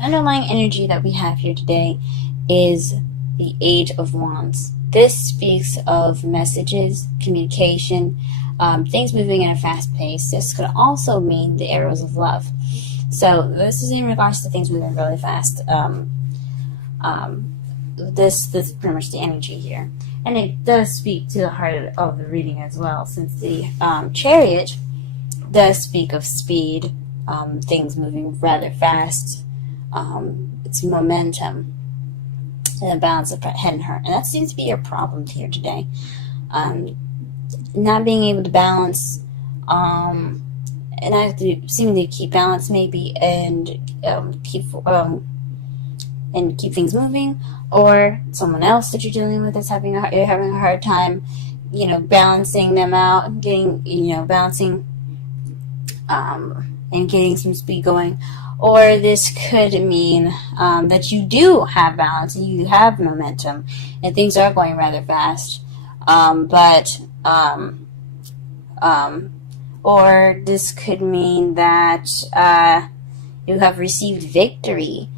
underlying energy that we have here today is the Eight of Wands. This speaks of messages, communication, things moving at a fast pace. This could also mean the arrows of love. So this is in regards to things moving really fast. This is pretty much the energy here. And it does speak to the heart of the reading as well, since the Chariot does speak of speed, things moving rather fast, it's momentum, and a balance of head and heart. And that seems to be your problem here today. Not being able to balance, and I have to seem to keep balance maybe, and keep things moving, or someone else that you're dealing with is having a hard time, balancing them out, getting, balancing, and getting some speed going. Or this could mean that you do have balance and you have momentum and things are going rather fast. Or this could mean that you have received victory.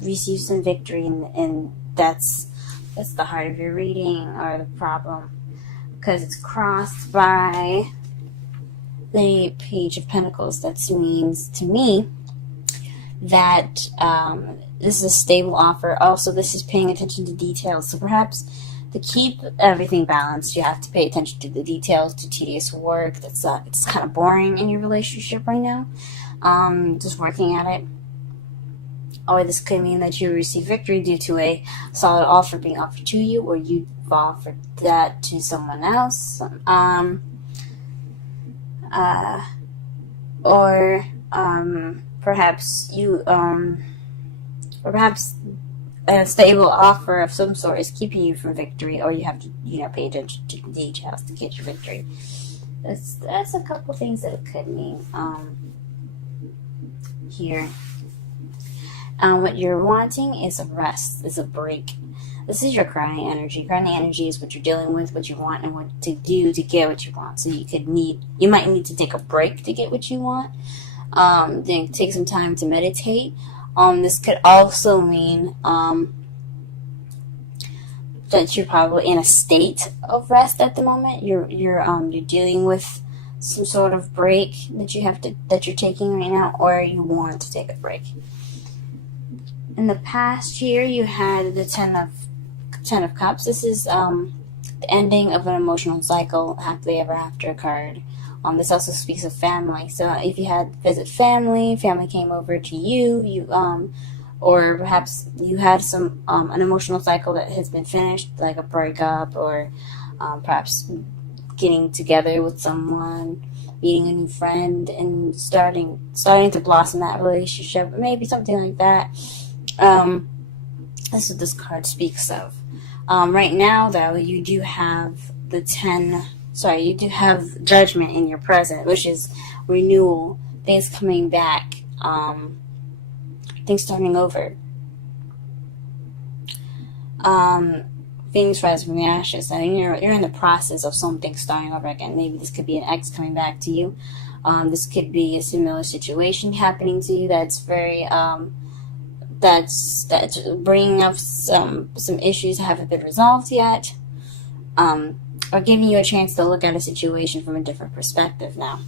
Receive some victory, and that's the heart of your reading, or the problem, because it's crossed by the Page of Pentacles. That means to me that this is a stable offer. Also, this is paying attention to details. So perhaps to keep everything balanced, you have to pay attention to the details, to tedious work that's it's kind of boring in your relationship right now. Just working at it. Or this could mean that you receive victory due to a solid offer being offered to you, or you've offered that to someone else. Perhaps a stable offer of some sort is keeping you from victory, or you have to, pay attention to the details to get your victory. That's a couple things that it could mean here. What you're wanting is a rest, is a break. This is your grounding energy. Grounding energy is what you're dealing with, what you want, and what to do to get what you want. So you might need to take a break to get what you want. Then take some time to meditate. This could also mean that you're probably in a state of rest at the moment. You're dealing with some sort of break that you're taking right now, or you want to take a break. In the past year, you had the Ten of Cups. This is the ending of an emotional cycle, happily ever after card. This also speaks of family. So if you had visit family came over to you, or perhaps you had some an emotional cycle that has been finished, like a breakup, or perhaps getting together with someone, meeting a new friend, and starting to blossom that relationship, maybe something like that. That's what this card speaks of. Right now, though, you do have you do have Judgment in your present, which is renewal, things coming back, things starting over. Phoenix rising from the ashes. I think you're in the process of something starting over again. Maybe this could be an ex coming back to you. This could be a similar situation happening to you that's very that's bringing up some issues that haven't been resolved yet, or giving you a chance to look at a situation from a different perspective now.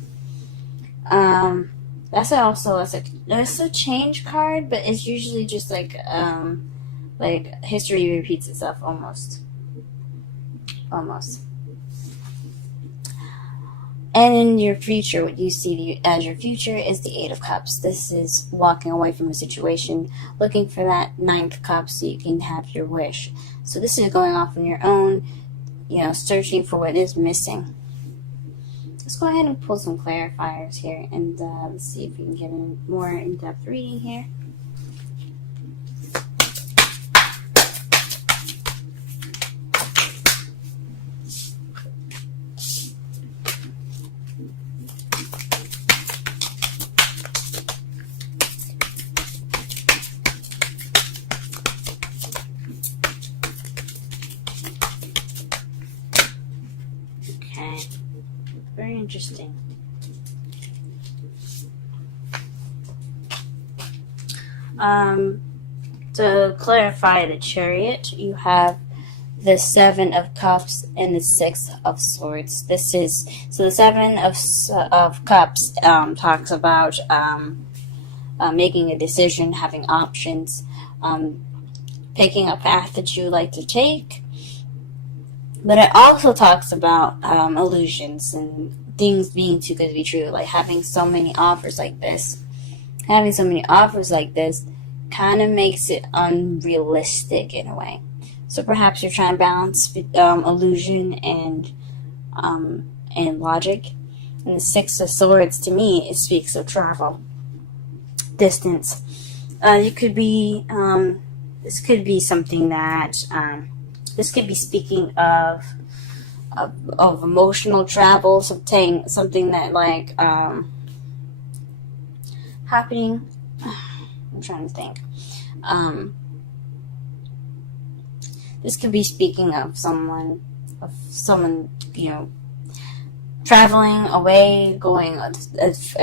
That's a change card, but it's usually just like history repeats itself almost. And in your future, what you see as your future is the Eight of Cups. This is walking away from a situation, looking for that Ninth Cup so you can have your wish. So this is going off on your own, searching for what is missing. Let's go ahead and pull some clarifiers here, and let's see if we can get a more in-depth reading here. Very interesting. To clarify the Chariot, you have the Seven of Cups and the Six of Swords. This is so the Seven of Cups talks about making a decision, having options, picking a path that you would like to take. But it also talks about illusions and things being too good to be true, like having so many offers like this. Having so many offers like this kind of makes it unrealistic in a way. So perhaps you're trying to balance illusion and logic. And the Six of Swords, to me, it speaks of travel, distance. You could be this could be something that this could be speaking of emotional travel, something that like happening. I'm trying to think. This could be speaking of someone, traveling away, going a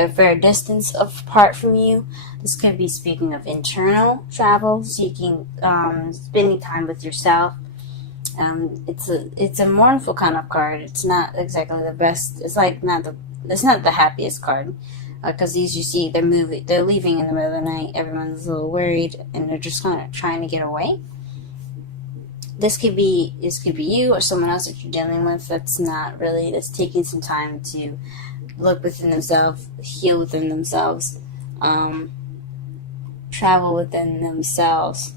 fair distance apart from you. This could be speaking of internal travel, seeking, spending time with yourself. It's a mournful kind of card. It's not exactly the best. It's not the happiest card. Because these, you see, they're leaving in the middle of the night. Everyone's a little worried, and they're just kind of trying to get away. This could be you or someone else that you're dealing with that's taking some time to look within themselves, heal within themselves, travel within themselves,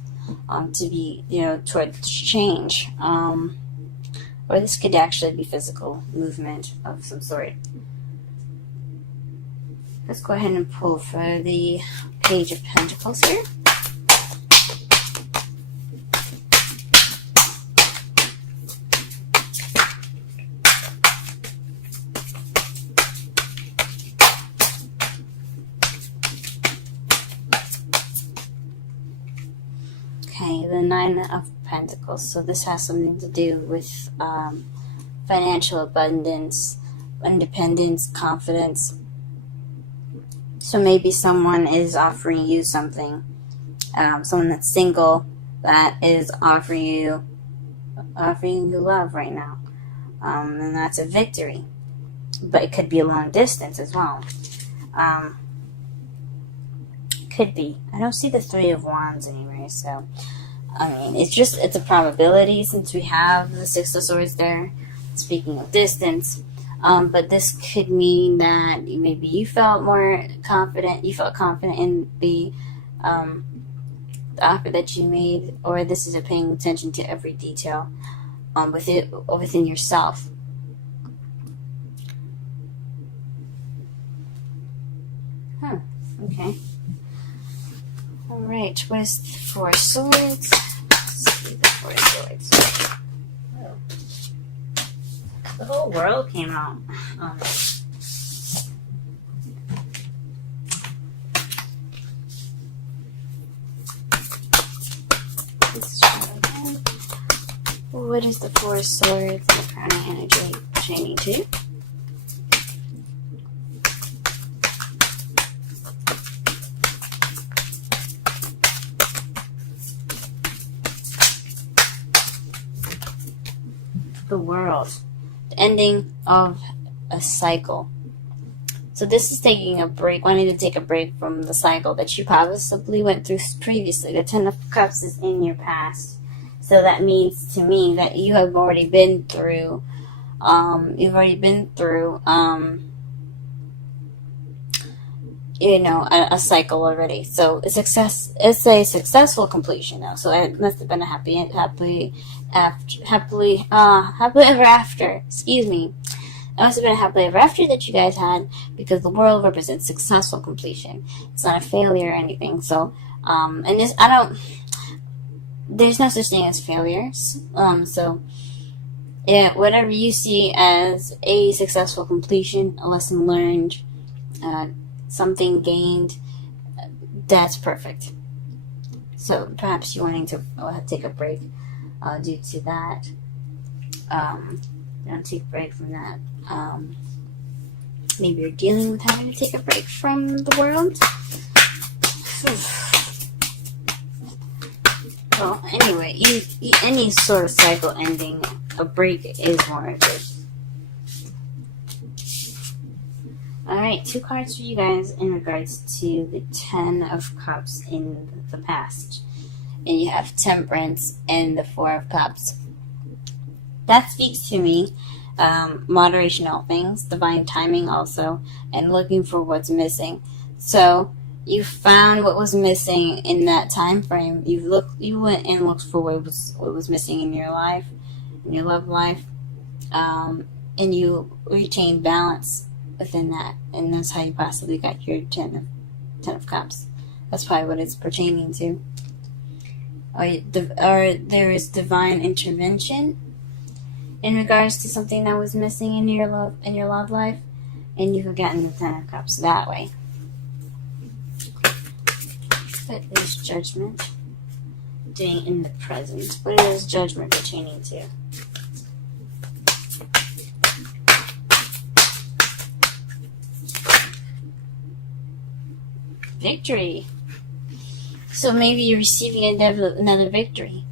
to be, towards change. Or this could actually be physical movement of some sort. Let's go ahead and pull for the Page of Pentacles here. Okay, the Nine of Pentacles. So this has something to do with financial abundance, independence, confidence. So maybe someone is offering you something. Someone that's single that is offering you love right now. And that's a victory. But it could be a long distance as well. Could be. I don't see the Three of Wands anywhere, so it's a probability since we have the Six of Swords there. Speaking of distance. But this could mean that maybe you felt more confident. You felt confident in the offer that you made, or this is paying attention to every detail within yourself. Okay. All right. What is the Four of Swords? Let's see the Four of Swords. The whole world came out. What is the Four of Swords? The Crown of Energy pertaining to? The World. Ending of a cycle. So this is taking a break, wanting to take a break from the cycle that you possibly went through previously. The Ten of Cups is in your past. So that means to me that you have already been through, a cycle already. So it's a successful completion now. So it must have been a happily ever after. Excuse me. It must have been a happily ever after that you guys had, because the world represents successful completion. It's not a failure or anything. So, there's no such thing as failures. Whatever you see as a successful completion, a lesson learned, something gained, that's perfect. So perhaps you're wanting to take a break due to that. Take a break from that. Maybe you're dealing with having to take a break from the world. Well, anyway, any sort of cycle ending, a break is warranted. Alright, 2 cards for you guys in regards to the 10 of Cups in the past. And you have Temperance and the 4 of Cups. That speaks to me, moderation in all things, divine timing also, and looking for what's missing. So, you found what was missing in that time frame. You went and looked for what was missing in your life, in your love life, and you retained balance within that, and that's how you possibly got your 10 of Cups. That's probably what it's pertaining to. Or there is divine intervention in regards to something that was missing in your love life, and you have gotten the 10 of Cups that way. What is Judgment doing in the present? What is Judgment pertaining to? Victory. So maybe you're receiving another victory.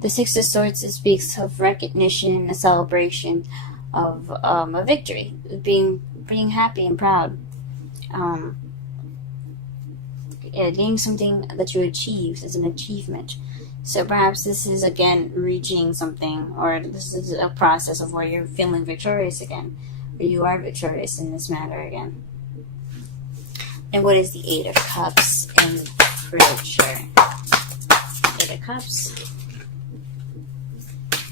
The 6 of Swords speaks of recognition, a celebration of a victory, being happy and proud. Getting something that you achieved is an achievement. So perhaps this is again reaching something, or this is a process of where you're feeling victorious again, or you are victorious in this matter again. And what is the 8 of Cups in the future? 8 of Cups.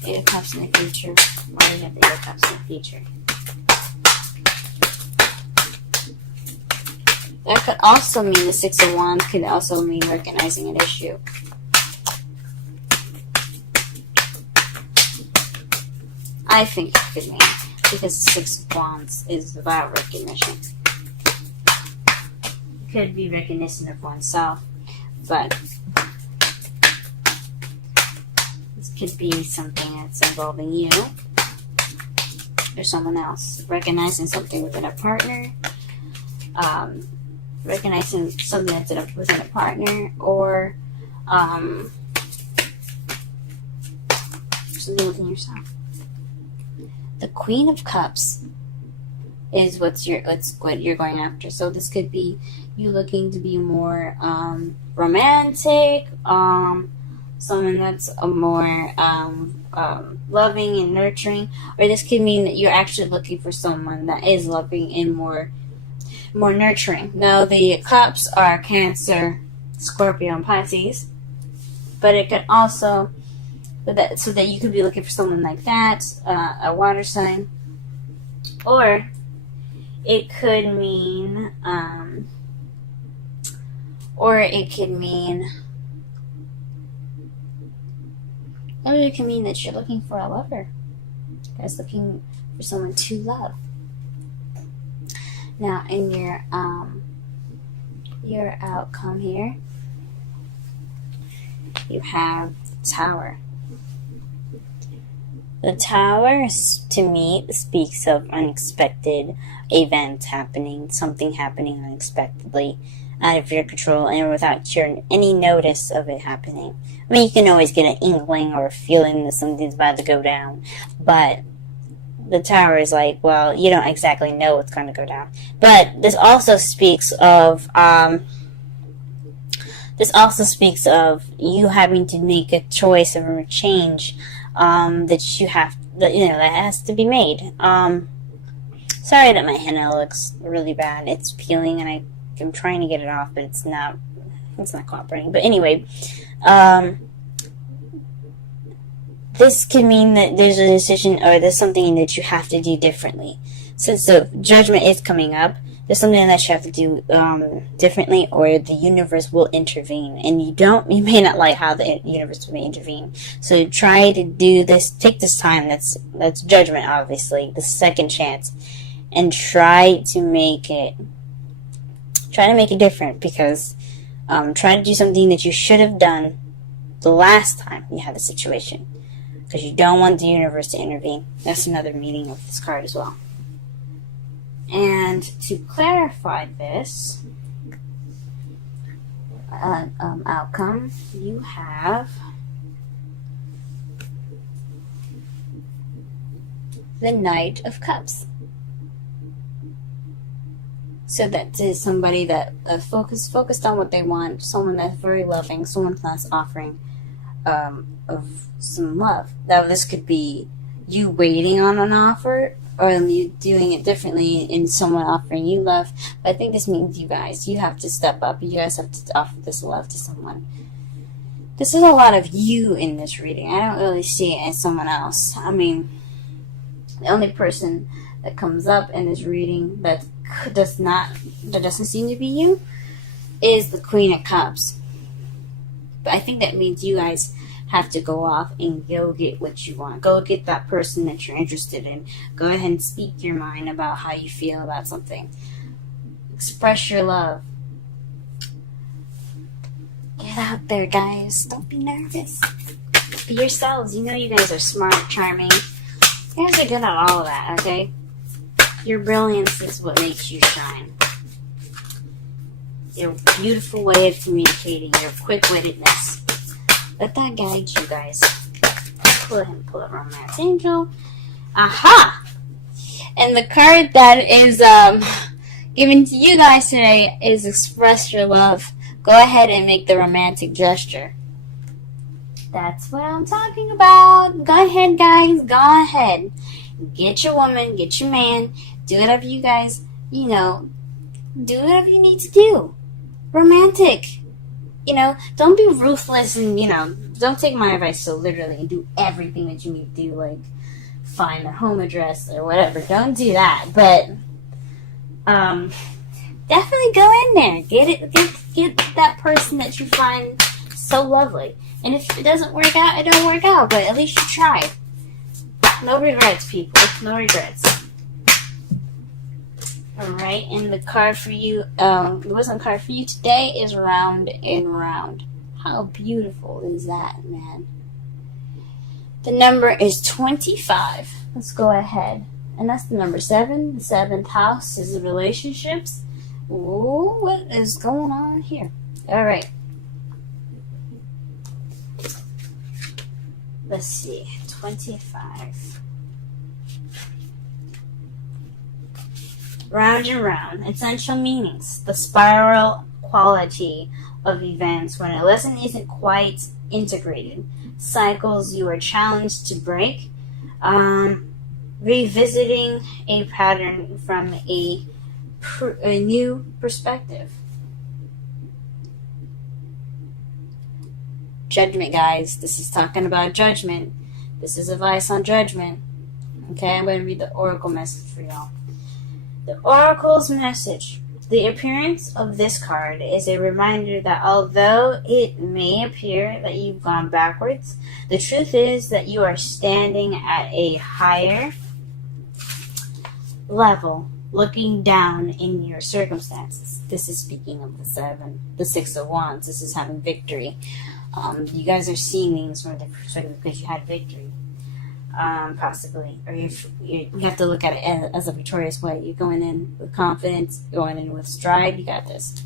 8 of Cups in the future. Why do we have the 8 of Cups in the future? That could also mean the 6 of Wands could also mean recognizing an issue. I think it could mean, because the 6 of Wands is about recognition. Could be recognition of oneself, but this could be something that's involving you or someone else. Recognizing something within a partner, recognizing something that's within a partner, or something within yourself. The Queen of Cups is what you're going after. So this could be you looking to be more romantic, someone that's a more loving and nurturing, or this could mean that you're actually looking for someone that is loving and more nurturing. Now the Cups are Cancer, Scorpio, and Pisces, but it could also so that you could be looking for someone like that, a water sign, or it could mean, that you're looking for a lover. You guys looking for someone to love. Now, in your outcome here, you have the Tower. The Tower, to me, speaks of unexpected events happening, something happening unexpectedly, out of your control, and without any notice of it happening. I mean, you can always get an inkling or a feeling that something's about to go down, but the Tower is like, well, you don't exactly know what's going to go down. But this also speaks of you having to make a choice or a change that has to be made. Sorry that my henna looks really bad. It's peeling and I'm trying to get it off, but it's not cooperating. But anyway, this could mean that there's a decision or there's something that you have to do differently. Since the Judgment is coming up, there's something that you have to do differently, or the universe will intervene. And you may not like how the universe may intervene. So try to do this, take this time, that's Judgment, obviously, the second chance, and try to make it different, because try to do something that you should have done the last time you had the situation, because you don't want the universe to intervene. That's another meaning of this card as well. And to clarify this, outcome, you have the Knight of Cups. So that is somebody that focused on what they want, someone that's very loving, someone that's offering of some love. Now this could be you waiting on an offer, or you doing it differently in someone offering you love. But I think this means you have to step up. You guys have to offer this love to someone. This is a lot of you in this reading. I don't really see it as someone else. I mean, the only person that comes up in this reading that doesn't seem to be you is the Queen of Cups. But I think that means you guys have to go off and go get what you want. Go get that person that you're interested in. Go ahead and speak your mind about how you feel about something. Express your love. Get out there, guys. Don't be nervous. Be yourselves. You know you guys are smart, charming. You guys are good at all of that, okay? Your brilliance is what makes you shine. Your beautiful way of communicating, your quick-wittedness. Let that guide you guys. Pull a Romance Angel. Aha! And the card that is given to you guys today is Express Your Love. Go ahead and make the romantic gesture. That's what I'm talking about. Go ahead, guys. Go ahead. Get your woman, get your man. Do whatever you guys, do whatever you need to do. Romantic. Don't be ruthless and, don't take my advice so literally and do everything that you need to do, like find a home address or whatever. Don't do that. But definitely go in there. Get that person that you find so lovely. And if it doesn't work out, it don't work out. But at least you tried. No regrets, people. No regrets. Alright, and the card for you, the card for you today is Round and Round. How beautiful is that, man? The number is 25. Let's go ahead. And that's the number 7. The 7th house is the relationships. Ooh, what is going on here? Alright. Let's see. 25. Round and round. Essential meanings. The spiral quality of events when a lesson isn't quite integrated. Cycles you are challenged to break. Revisiting a pattern from a new perspective. Judgment, guys. This is talking about judgment. This is advice on judgment. Okay, I'm going to read the oracle message for y'all. The oracle's message. The appearance of this card is a reminder that although it may appear that you've gone backwards, the truth is that you are standing at a higher level, looking down in your circumstances. This is speaking of the 6 of Wands. This is having victory. You guys are seeing things from a different perspective because you had victory. Possibly, or you have to look at it as a victorious way. You're going in with confidence, going in with stride. You got this,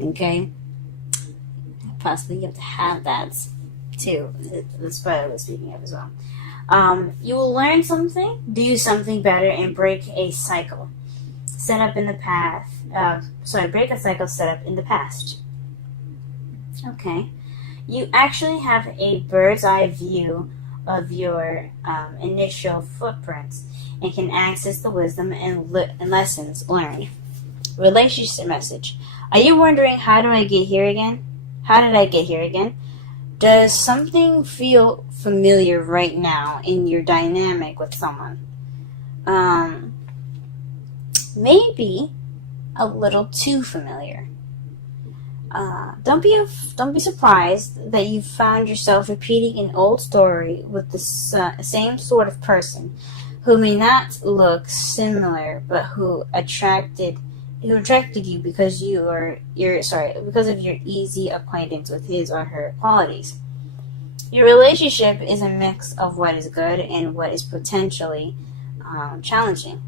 okay? Possibly you have to have that too. That's what I was speaking of as well. You will learn something, do something better, and break a cycle set up in the past. Break a cycle set up in the past. Okay, you actually have a bird's eye view of your initial footprints and can access the wisdom and lessons learned. Relationship message. Are you wondering, how do I get here again? How did I get here again? Does something feel familiar right now in your dynamic with someone? Maybe a little too familiar. Don't be surprised that you found yourself repeating an old story with the same sort of person who may not look similar, but who attracted you because because of your easy acquaintance with his or her qualities. Your relationship is a mix of what is good and what is potentially challenging.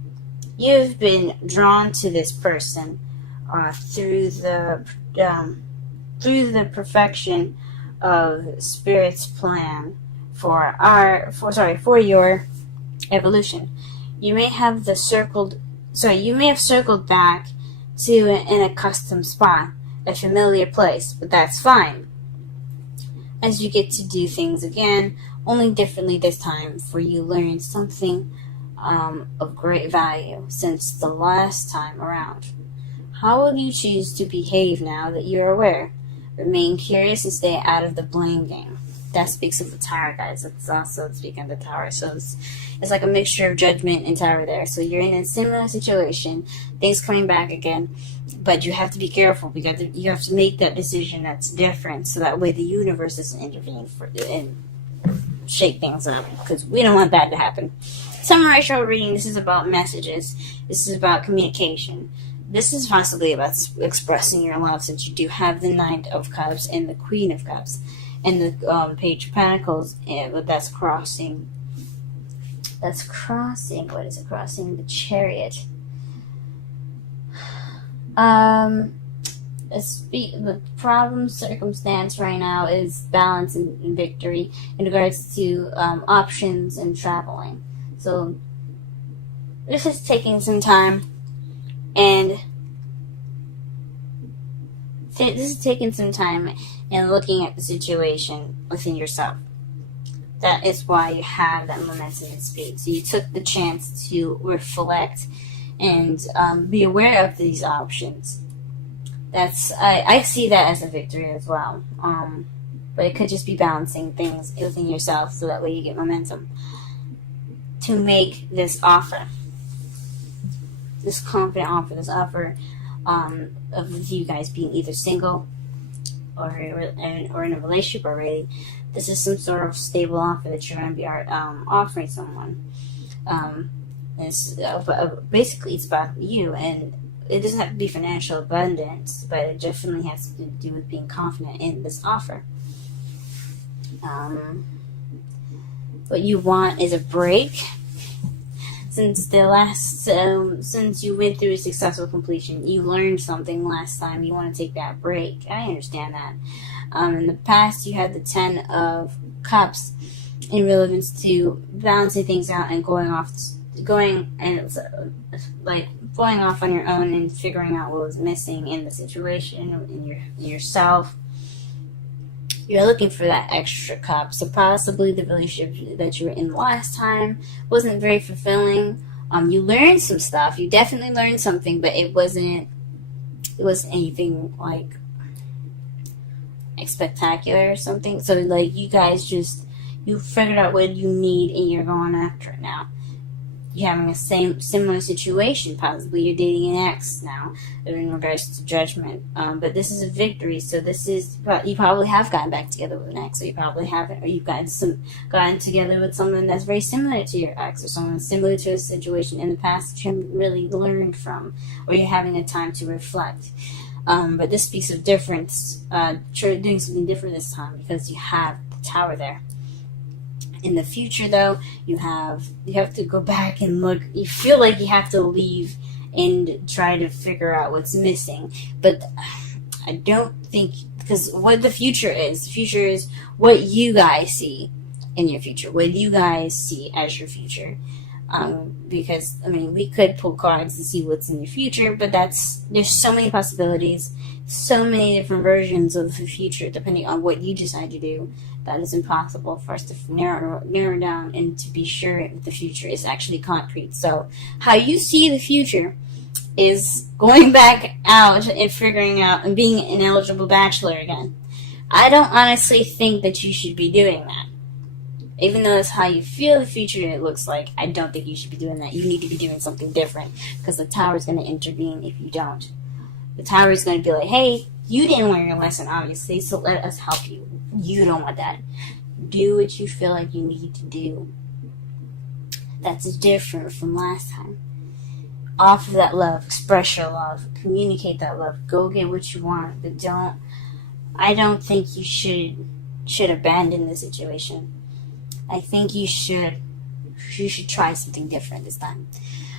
You've been drawn to this person through the through the perfection of Spirit's plan for your evolution. You may have circled back to an accustomed spot, a familiar place, but that's fine, as you get to do things again, only differently this time, for you learned something of great value since the last time around. How will you choose to behave now that you're aware? Remain curious and stay out of the blame game. That speaks of the Tower, guys. It's also speaking of the Tower. So it's like a mixture of Judgment and Tower there. So you're in a similar situation, things coming back again, but you have to be careful because you have to make that decision that's different, so that way the universe doesn't intervene and shake things up, because we don't want that to happen. Samurai Show reading. This is about messages. This is about communication. This is possibly about expressing your love, since you do have the Knight of Cups and the Queen of Cups and the Page of Pentacles, but that's crossing. What is it? Crossing the Chariot. The problem circumstance right now is balance and victory in regards to options and traveling. So this is taking some time, and looking at the situation within yourself. That is why you have that momentum and speed. So you took the chance to reflect and be aware of these options. I see that as a victory as well. But it could just be balancing things within yourself, so that way you get momentum to make this offer, this confident offer, this offer of you guys being either single or in a relationship already. This is some sort of stable offer that you're going to be offering someone. Basically, it's about you, and it doesn't have to be financial abundance, but it definitely has to do with being confident in this offer. What you want is a break. Since you went through a successful completion, you learned something last time. You want to take that break. I understand that. In the past, you had the 10 of Cups in relevance to balancing things out and going off on your own and figuring out what was missing in the situation, in yourself. You're looking for that extra cup. So possibly the relationship that you were in last time wasn't very fulfilling. You learned some stuff. You definitely learned something, but it wasn't anything like spectacular or something. So like you guys you figured out what you need and you're going after it now. You're having a similar situation. Possibly you're dating an ex now in regards to Judgment. But this is a victory. So you probably have gotten back together with an ex, or you probably haven't, or you've gotten together with someone that's very similar to your ex, or someone similar to a situation in the past that you haven't really learned from, or you're having a time to reflect. But this speaks of difference, doing something different this time, because you have the Tower there. In the future, though, you have to go back and look. You feel like you have to leave and try to figure out what's missing. But I don't think, because what the future is what you guys see in your future, what you guys see as your future. Because, we could pull cards to see what's in your future, but there's so many possibilities, so many different versions of the future, depending on what you decide to do, that is impossible for us to narrow down and to be sure if the future is actually concrete. So, how you see the future is going back out and figuring out and being an eligible bachelor again. I don't honestly think that you should be doing that. Even though it's how you feel the future it looks like, I don't think you should be doing that. You need to be doing something different, because the Tower is going to intervene if you don't. The Tower is going to be like, hey, you didn't learn your lesson, obviously, so let us help you. You don't want that. Do what you feel like you need to do. That's different from last time. Offer that love. Express your love. Communicate that love. Go get what you want, but I don't think you should abandon the situation. I think you should try something different this time.